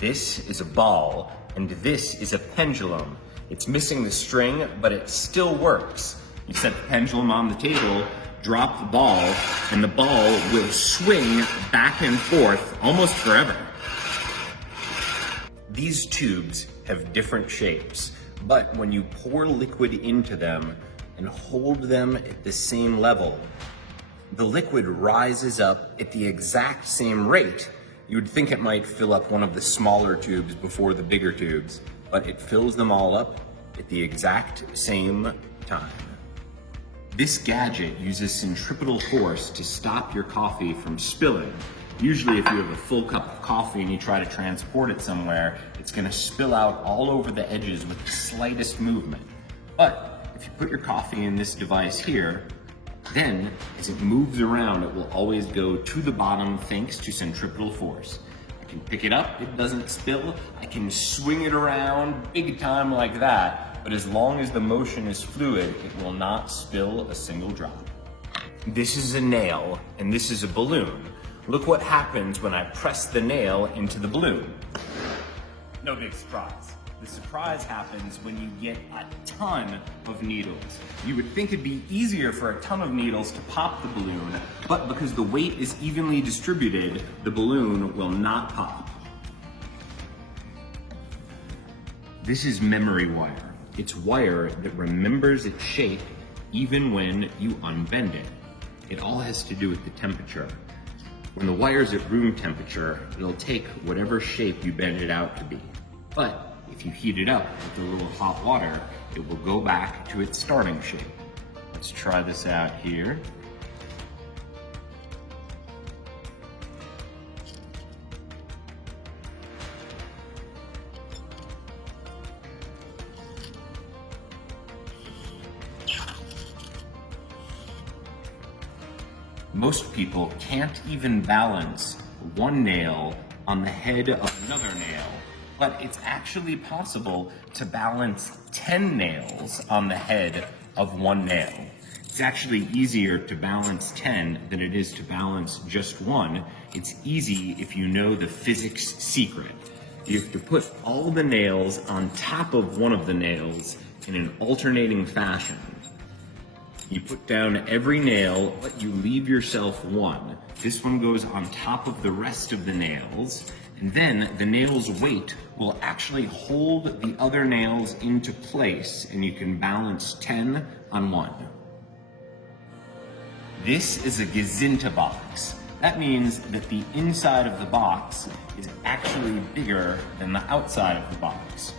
This is a ball, and this is a pendulum. It's missing the string, but it still works. You set the pendulum on the table, drop the ball, and the ball will swing back and forth almost forever. These tubes have different shapes, but when you pour liquid into them and hold them at the same level, the liquid rises up at the exact same rate. You would think it might fill up one of the smaller tubes before the bigger tubes, but it fills them all up at the exact same time. This gadget uses centripetal force to stop your coffee from spilling. Usually if you have a full cup of coffee and you try to transport it somewhere, it's gonna spill out all over the edges with the slightest movement. But if you put your coffee in this device here, then as it moves around, it will always go to the bottom thanks to centripetal force. I can pick it up, it doesn't spill. I can swing it around big time like that, but as long as the motion is fluid, it will not spill a single drop. This is a nail, and this is a balloon. Look what happens when I press the nail into the balloon. No big surprise. The surprise happens when you get a ton of needles. You would think it'd be easier for a ton of needles to pop the balloon, but because the weight is evenly distributed, the balloon will not pop. This is memory wire. It's wire that remembers its shape even when you unbend it. It all has to do with the temperature. When the wire's at room temperature, it'll take whatever shape you bend it out to be. But if you heat it up with a little hot water, it will go back to its starting shape. Let's try this out here. Most people can't even balance one nail on the head of another nail, but it's actually possible to balance 10 nails on the head of one nail. It's actually easier to balance 10 than it is to balance just one. It's easy if you know the physics secret. You have to put all the nails on top of one of the nails in an alternating fashion. You put down every nail, but you leave yourself one. This one goes on top of the rest of the nails, and then the nail's weight will actually hold the other nails into place, and you can balance 10 on one. This is a Gazinta box. That means that the inside of the box is actually bigger than the outside of the box.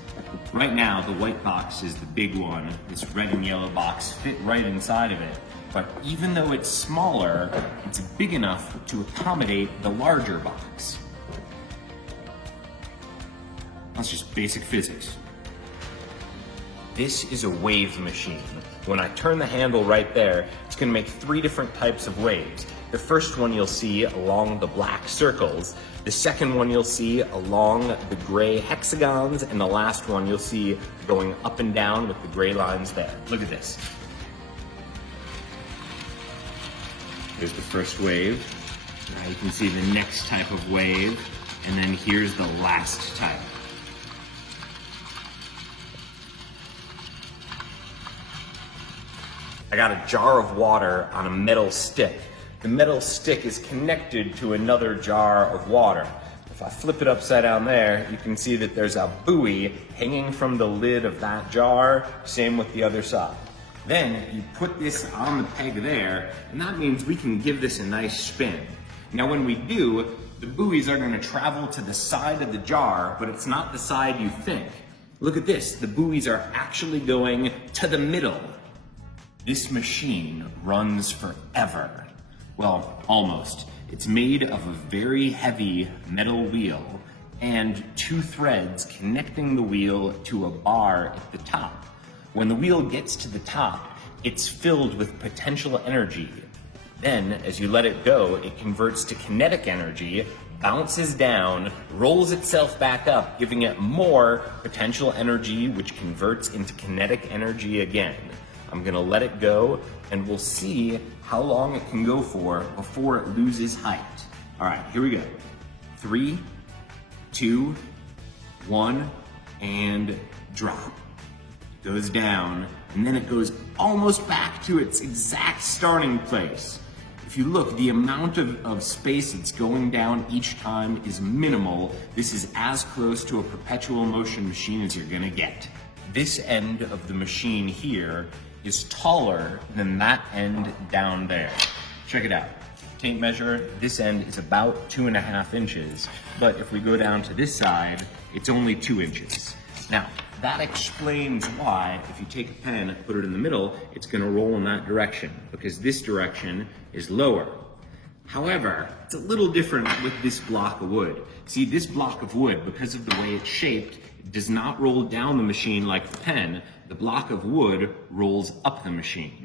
Right now, the white box is the big one. This red and yellow box fit right inside of it. But even though it's smaller, it's big enough to accommodate the larger box. That's just basic physics. This is a wave machine. When I turn the handle right there, it's gonna make 3 different types of waves. The first one you'll see along the black circles, the second one you'll see along the gray hexagons, and the last one you'll see going up and down with the gray lines there. Look at this. Here's the first wave. Now you can see the next type of wave, and then here's the last type. I got a jar of water on a metal stick. The metal stick is connected to another jar of water. If I flip it upside down there, you can see that there's a buoy hanging from the lid of that jar, same with the other side. Then you put this on the peg there, and that means we can give this a nice spin. Now when we do, the buoys are gonna travel to the side of the jar, but it's not the side you think. Look at this, the buoys are actually going to the middle. This machine runs forever. Well, almost. It's made of a very heavy metal wheel and 2 threads connecting the wheel to a bar at the top. When the wheel gets to the top, it's filled with potential energy. Then, as you let it go, it converts to kinetic energy, bounces down, rolls itself back up, giving it more potential energy, which converts into kinetic energy again. I'm gonna let it go, and we'll see how long it can go for before it loses height. All right, here we go. 3, 2, 1 and drop. Goes down, and then it goes almost back to its exact starting place. If you look, the amount of space that's going down each time is minimal. This is as close to a perpetual motion machine as you're gonna get. This end of the machine here is taller than that end down there. Check it out. Tape measure, this end is about 2.5 inches, but if we go down to this side, it's only 2 inches. Now, that explains why, if you take a pen and put it in the middle, it's gonna roll in that direction, because this direction is lower. However, it's a little different with this block of wood. See, this block of wood, because of the way it's shaped, it does not roll down the machine like the pen. The block of wood rolls up the machine.